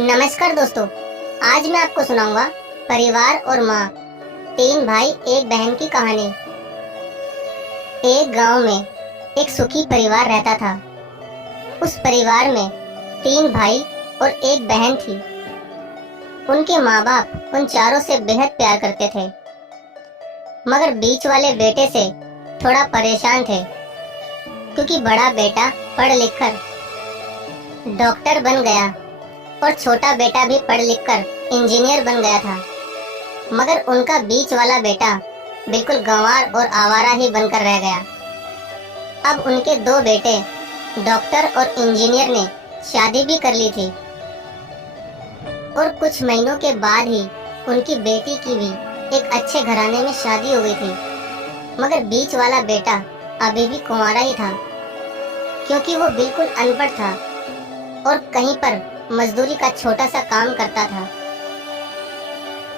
नमस्कार दोस्तों, आज मैं आपको सुनाऊंगा परिवार और माँ, तीन भाई एक बहन की कहानी। एक गांव में एक सुखी परिवार रहता था। उस परिवार में तीन भाई और एक बहन थी। उनके माँ बाप उन चारों से बेहद प्यार करते थे, मगर बीच वाले बेटे से थोड़ा परेशान थे, क्योंकि बड़ा बेटा पढ़ लिख कर डॉक्टर बन गया और छोटा बेटा भी पढ़ लिख कर इंजीनियर बन गया था। मगर उनका बीच वाला बेटा बिल्कुल गंवार और आवारा ही बनकर रह गया। अब उनके दो बेटे डॉक्टर और इंजीनियर ने शादी भी कर ली थी और कुछ महीनों के बाद ही उनकी बेटी की भी एक अच्छे घराने में शादी हो गई थी। मगर बीच वाला बेटा अभी भी कुंवारा ही था, क्योंकि वो बिल्कुल अनपढ़ था और कहीं पर मजदूरी का छोटा सा काम करता था।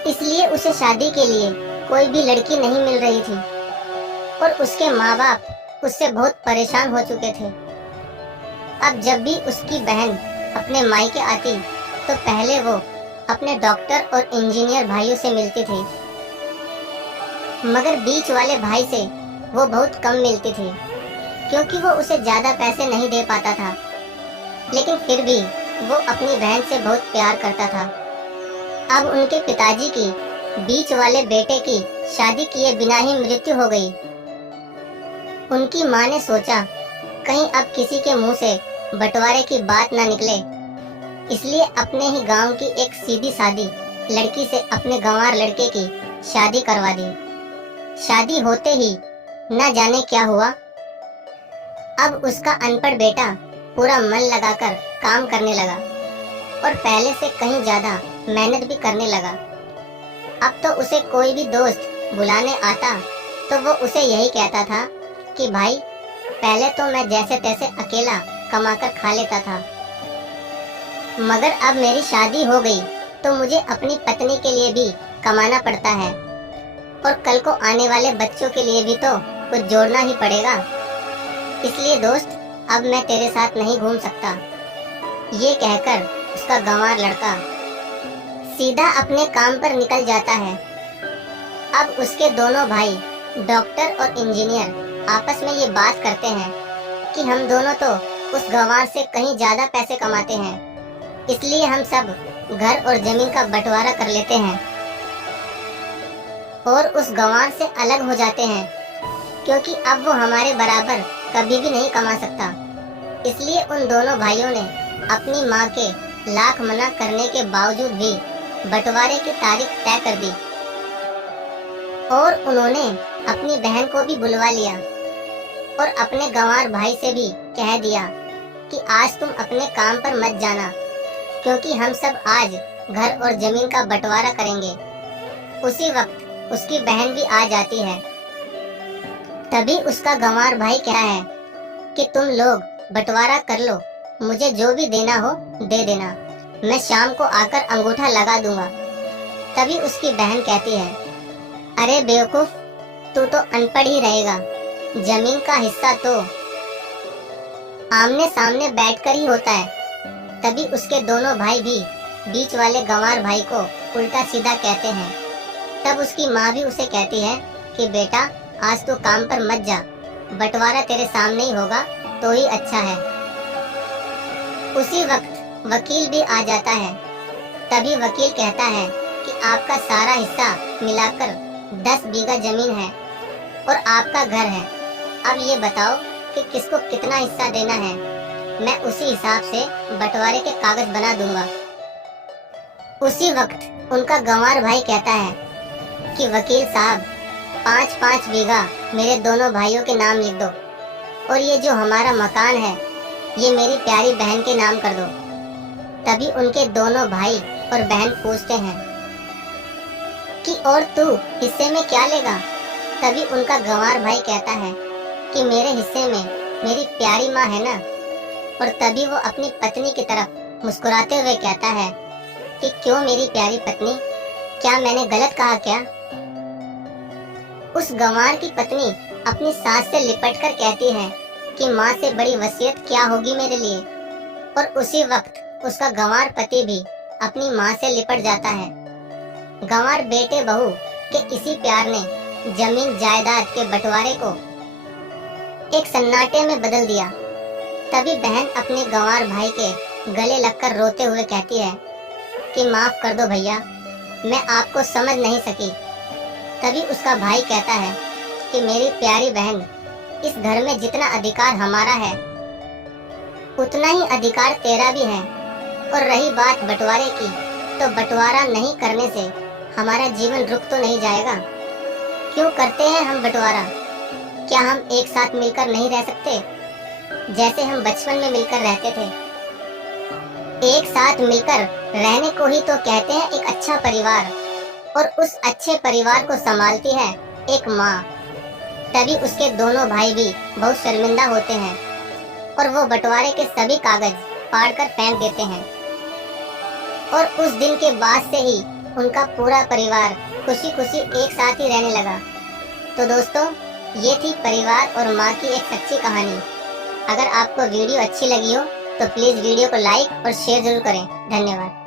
इसलिए उसे शादी के लिए कोई भी लड़की नहीं मिल रही थी और उसके माँ बाप उससे बहुत परेशान हो चुके थे। अब जब भी उसकी बहन अपने मायके आती तो पहले वो अपने डॉक्टर और इंजीनियर भाइयों से मिलती थी, मगर बीच वाले भाई से वो बहुत कम मिलती थी, क्योंकि वो उसे ज्यादा पैसे नहीं दे पाता था। लेकिन फिर भी वो अपनी बहन से बहुत प्यार करता था। अब उनके पिताजी की बीच वाले बेटे की शादी किए बिना ही मृत्यु हो गई। उनकी माँ ने सोचा कहीं अब किसी के मुंह से बंटवारे की बात ना निकले, इसलिए अपने ही गांव की एक सीधी सादी लड़की से अपने गंवार लड़के की शादी करवा दी। शादी होते ही न जाने क्या हुआ। अब उसका अनपढ़ बेटा पूरा मन लगाकर काम करने लगा और पहले से कहीं ज्यादा मेहनत भी करने लगा। अब तो उसे कोई भी दोस्त बुलाने आता तो वो उसे यही कहता था कि भाई, पहले तो मैं जैसे तैसे अकेला कमाकर खा लेता था, मगर अब मेरी शादी हो गई तो मुझे अपनी पत्नी के लिए भी कमाना पड़ता है और कल को आने वाले बच्चों के लिए भी तो कुछ जोड़ना ही पड़ेगा। इसलिए दोस्त, अब मैं तेरे साथ नहीं घूम सकता। ये कहकर उसका गंवार लड़का सीधा अपने काम पर निकल जाता है। अब उसके दोनों भाई डॉक्टर और इंजीनियर आपस में ये बात करते हैं कि हम दोनों तो उस गंवार से कहीं ज्यादा पैसे कमाते हैं, इसलिए हम सब घर और जमीन का बंटवारा कर लेते हैं और उस गंवार से अलग हो जाते हैं, क्योंकि अब वो हमारे बराबर कभी भी नहीं कमा सकता। इसलिए उन दोनों भाइयों ने अपनी माँ के लाख मना करने के बावजूद भी बंटवारे की तारीख तय कर दी और उन्होंने अपनी बहन को भी बुलवा लिया और अपने गंवार भाई से भी कह दिया कि आज तुम अपने काम पर मत जाना, क्योंकि हम सब आज घर और जमीन का बंटवारा करेंगे। उसी वक्त उसकी बहन भी आ जाती है। तभी उसका गंवार भाई कहता है कि तुम लोग बंटवारा कर लो, मुझे जो भी देना हो दे देना, मैं शाम को आकर अंगूठा लगा दूंगा। तभी उसकी बहन कहती है, अरे बेवकूफ, तू तो अनपढ़ ही रहेगा, जमीन का हिस्सा तो आमने सामने बैठकर ही होता है। तभी उसके दोनों भाई भी बीच वाले गंवार भाई को उल्टा सीधा कहते हैं। तब उसकी माँ भी उसे कहती है कि बेटा, आज तू काम पर मत जा, बंटवारा तेरे सामने ही होगा तो ही अच्छा है। उसी वक्त वकील भी आ जाता है। तभी वकील कहता है कि आपका सारा हिस्सा मिलाकर 10 बीघा जमीन है और आपका घर है। अब ये बताओ कि किसको कितना हिस्सा देना है, मैं उसी हिसाब से बंटवारे के कागज बना दूंगा। उसी वक्त उनका गंवार भाई कहता है कि वकील साहब, 5-5 बीघा मेरे दोनों भाइयों के नाम लिख दो और ये जो हमारा मकान है ये मेरी प्यारी बहन के नाम कर दो। तभी उनके दोनों भाई और बहन पूछते हैं कि और तू हिस्से में क्या लेगा? तभी उनका गंवार भाई कहता है कि मेरे हिस्से में मेरी प्यारी माँ है ना। और तभी वो अपनी पत्नी की तरफ मुस्कुराते हुए कहता है कि क्यों मेरी प्यारी पत्नी, क्या मैंने गलत कहा क्या? उस गंवार की पत्नी अपनी सास से लिपटकर कहती है कि माँ से बड़ी वसीयत क्या होगी मेरे लिए। और उसी वक्त उसका गंवार पति भी अपनी माँ से लिपट जाता है। गंवार बेटे बहू के इसी प्यार ने जमीन जायदाद के बंटवारे को एक सन्नाटे में बदल दिया। तभी बहन अपने गंवार भाई के गले लगकर रोते हुए कहती है कि माफ कर दो भैया, मैं आपको समझ नहीं सकी। तभी उसका भाई कहता है कि मेरी प्यारी बहन, इस घर में जितना अधिकार हमारा है उतना ही अधिकार तेरा भी है। और रही बात बंटवारे की, तो बंटवारा नहीं करने से हमारा जीवन रुक तो नहीं जाएगा। क्यों करते हैं हम बंटवारा? क्या हम एक साथ मिलकर नहीं रह सकते, जैसे हम बचपन में मिलकर रहते थे? एक साथ मिलकर रहने को ही तो कहते हैं एक अच्छा परिवार, और उस अच्छे परिवार को संभालती है एक माँ। तभी उसके दोनों भाई भी बहुत शर्मिंदा होते हैं और वो बंटवारे के सभी कागज फाड़कर फेंक देते हैं। और उस दिन के बाद से ही उनका पूरा परिवार खुशी खुशी एक साथ ही रहने लगा। तो दोस्तों, ये थी परिवार और माँ की एक सच्ची कहानी। अगर आपको वीडियो अच्छी लगी हो तो प्लीज वीडियो को लाइक और शेयर जरूर करें। धन्यवाद।